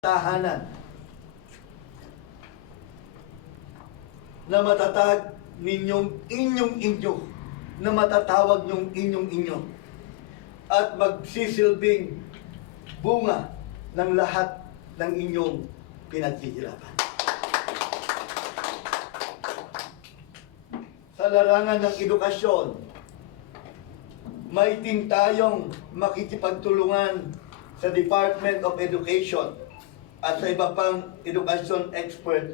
tahanan na matatag ninyong inyong-inyo, na matatawag nyong inyong-inyo, at magsisilbing bunga ng lahat ng inyong pinaghihirapan. Sa larangan ng edukasyon, may din tayong makikipagtulungan sa Department of Education at sa iba pang edukasyon expert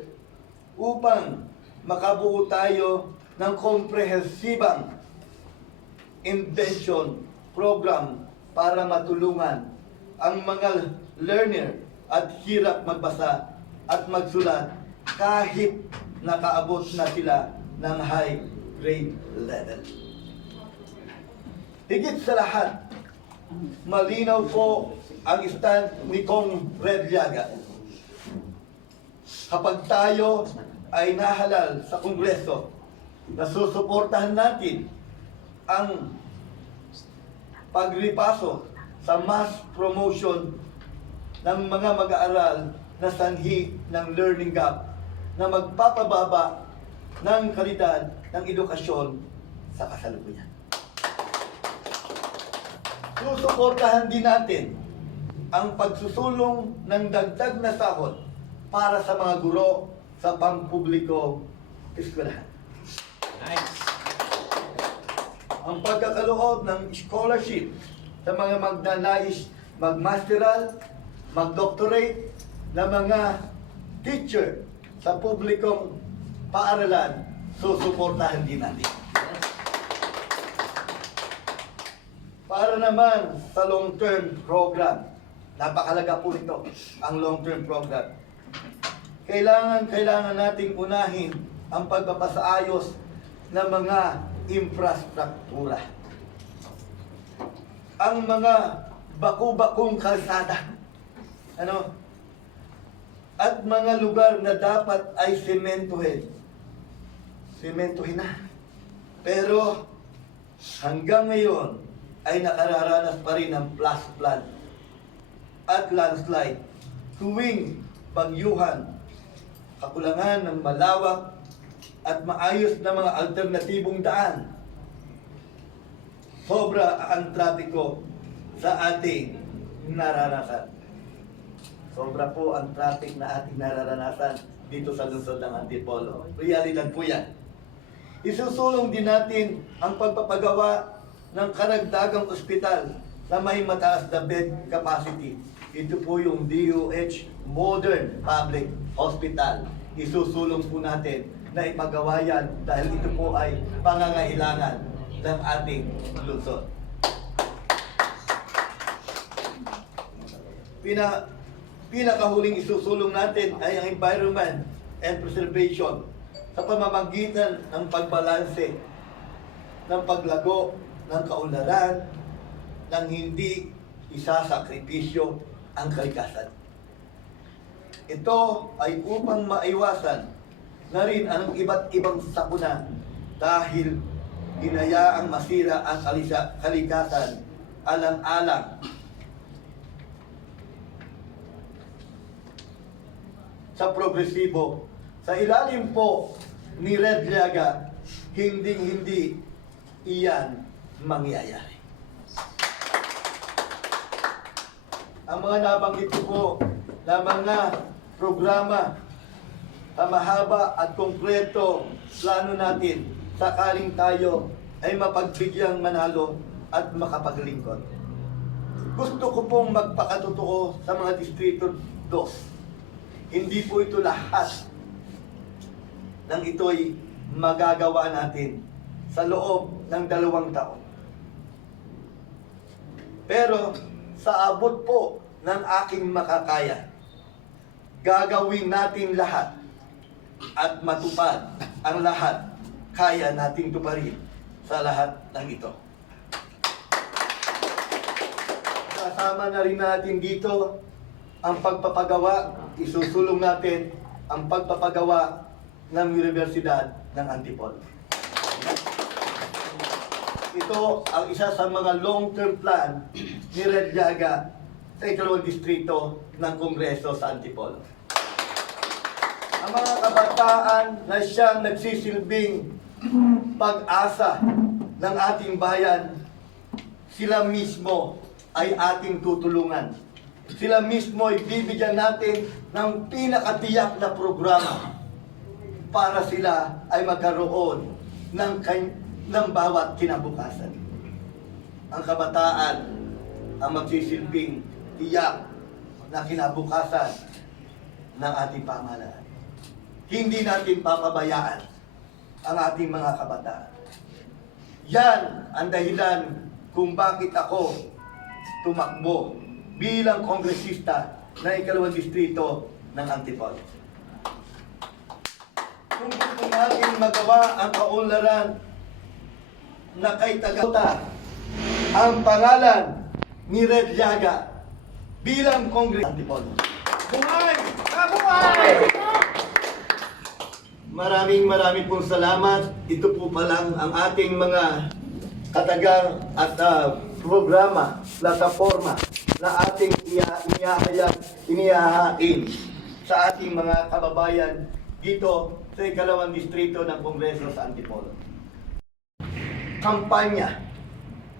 upang makabuo tayo ng komprehensibang invention program para matulungan ang mga learner at hirap magbasa at magsulat kahit nakaabot na sila ng high grade level. Higit sa lahat, malinaw po ang stand ni Kong Red Llaga. Kapag tayo ay nahalal sa Kongreso, nasusuportahan natin ang paglipaso sa mass promotion ng mga mag-aaral na sanhi ng learning gap na magpapababa ng kalidad ng edukasyon sa kasalukuyan. Susuportahan din natin ang pagsusulong ng dagdag na sahod para sa mga guro sa pampubliko eskwelahan. Nice. Ang pagkakaloob ng scholarship sa mga magnanais magmasteral, magdoctorate na mga teacher sa publikong paaralan, susuportahan din natin. Para naman sa long-term program, napakalaga po nito, ang long-term program. Kailangan nating unahin ang pagpapasaayos ng mga infrastruktura. Ang mga baku-bakong kalsada, at mga lugar na dapat ay sementuhin na. Pero hanggang ngayon ay nakararanas pa rin ng flash flood at landslide tuwing bagyuhan, kakulangan ng malawak at maayos na mga alternatibong daan. Sobra ang trapiko sa ating nararanasan. Sobra po ang traffic na ating nararanasan dito sa lungsod ng Antipolo. Realidad po yan. Isusulong din natin ang pagpapagawa ng karagdagang ospital na may mataas na bed capacity. Ito po yung DOH Modern Public Hospital. Isusulong po natin na ipagawa yan dahil ito po ay pangangailangan ng ating lungsod. Pinakahuling isusulong natin ay ang environment and preservation sa pamamagitan ng pagbalanse ng paglago ng kaunlaran nang hindi isasakripisyo ang kalikasan. Ito ay upang maiwasan na rin ang iba't ibang sakuna dahil hinayaang masira ang kalikasan alang-alang sa progresibo. Sa ilalim po ni Red Llaga, hindi iyan mangyayari. Ang mga nabanggit ko po na mga programa sa mahaba at konkreto plano natin sakaling tayo ay mapagbigyan manalo at makapaglingkod. Gusto ko pong magpakatotoo sa mga Distrito 2. Hindi po ito lahat ng ito'y magagawa natin sa loob ng 2 taon. Pero sa abot po ng aking makakaya, gagawin natin lahat at matupad ang lahat kaya nating tuparin sa lahat ng ito. Kasama na rin natin dito ang pagpapagawa, isusulong natin ang pagpapagawa ng Universidad ng Antipolo. Ito ang isa sa mga long-term plan ni Red Llaga sa ikalawang distrito ng Kongreso sa Antipolo. Ang mga kabataan na siyang nagsisilbing pag-asa ng ating bayan, sila mismo ay ating tutulungan. Sila mismo ay bibigyan natin ng pinakatiyak na programa para sila ay magkaroon ng bawat kinabukasan. Ang kabataan ang magsisilbing tiyak na kinabukasan ng ating pamahalaan. Hindi natin papabayaan ang ating mga kabataan. Yan ang dahilan kung bakit ako tumakbo bilang kongresista na ikalawang distrito ng Antipolo. Kung gusto natin magawa ang kaunlaran na kay Tagata, ang pangalan ni Red Llaga bilang kongresista ng Antipolo. Buhay! Buhay! Maraming pong salamat. Ito po pa lang ang ating mga katagang at programa, plataforma na ating inihahain sa ating mga kababayan dito sa ikalawang distrito ng Kongreso sa Antipolo. Kampanya,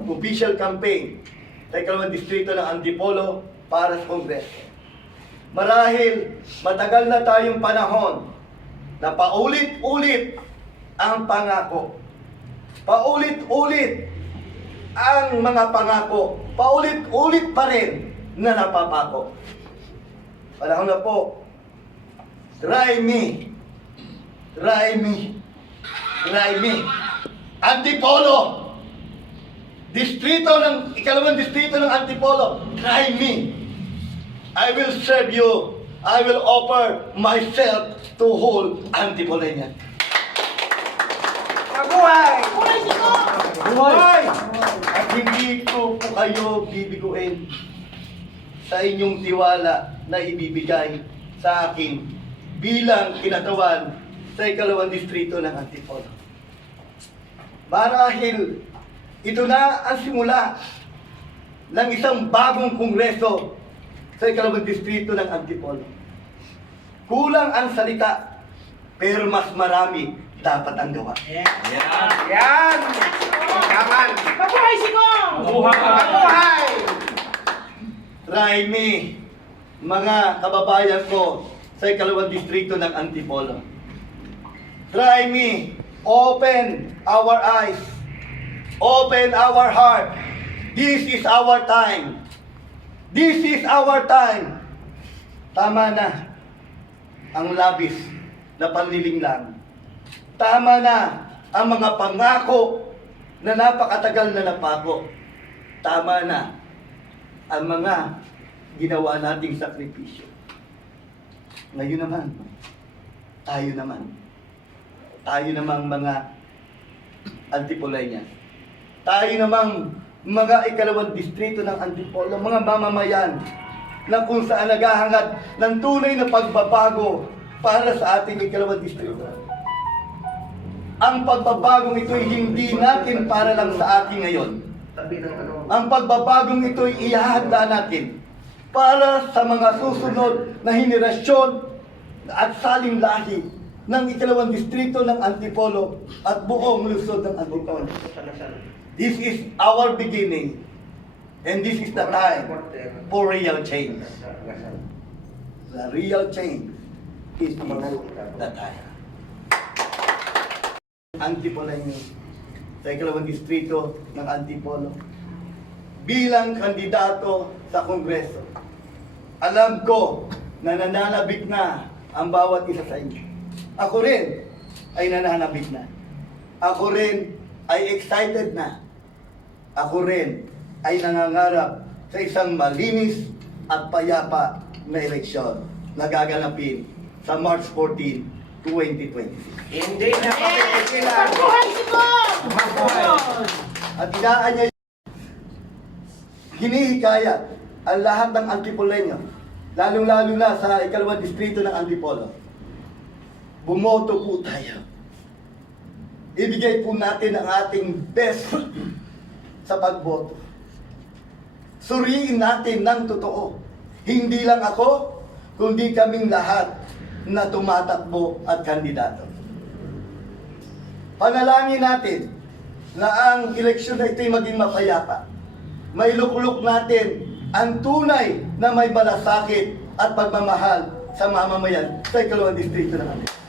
official campaign sa ikalawang distrito ng Antipolo para sa Kongreso. Marahil matagal na tayong panahon na paulit-ulit ang pangako. Paulit-ulit ang mga pangako. Paulit-ulit pa rin na napapako. Panahon na po. Try me. Try me. Try me. Antipolo. Ikalawang distrito ng Antipolo. Try me. I will serve you. I will offer myself to whole Antipolenian. Mabuhay! Buhay! At hindi ko po kayo bibiguin sa inyong tiwala na ibibigay sa akin bilang kinatawan sa ikalawang distrito ng Antipolo. Marahil ito na ang simula ng isang bagong kongreso sa ikalawang distrito ng Antipolo. Kulang ang salita, pero mas marami dapat ang gawa. Yan! Yaman! Mabuhay si Kong! Mabuhay! Try me, mga kababayan ko sa ikalawang distrito ng Antipolo. Try me, open our eyes, open our heart. This is our time. This is our time. Tama na ang labis na panlilinglang. Tama na ang mga pangako na napakatagal na napako. Tama na ang mga ginawa nating sakripisyo. Ngayon naman, tayo namang mga Antipolenians, tayo namang mga ikalawang distrito ng Antipolo, mga mamamayan na kung saan naghahangad ng tunay na pagbabago para sa ating ikalawang distrito. Ang pagbabagong ito'y hindi natin para lang sa ating ngayon. Ang pagbabagong ito'y ihahanda natin para sa mga susunod na henerasyon at saling lahi ng ikalawang distrito ng Antipolo at buong lungsod ng Antipolo. This is our beginning, and this is the time for real change. The real change is the time. Antipolo sa ikalawang distrito ng Antipolo bilang kandidato sa Kongreso. Alam ko na nananabik na ang bawat isa sa inyo. Ako rin ay nananabik na. Ako rin ay excited na. Ako rin ay nangangarap sa isang malinis at payapa na eleksyon na gaganapin sa March 14, 2026. Hindi na papipigilan. Mabuhay si Kong! At inaanya hinihikayat ang lahat ng Antipoleño, lalong-lalo na sa ikalawang distrito ng Antipolo. Bumoto po tayo. Ibigay po natin ang ating best sa pagboto. Suriin natin ng totoo. Hindi lang ako, kundi kaming lahat na tumatakbo at kandidato. Panalangin natin na ang eleksyon na ito'y maging mapayapa. Mailuklok natin ang tunay na may malasakit at pagmamahal sa mamamayan sa 2nd distrito ng atin.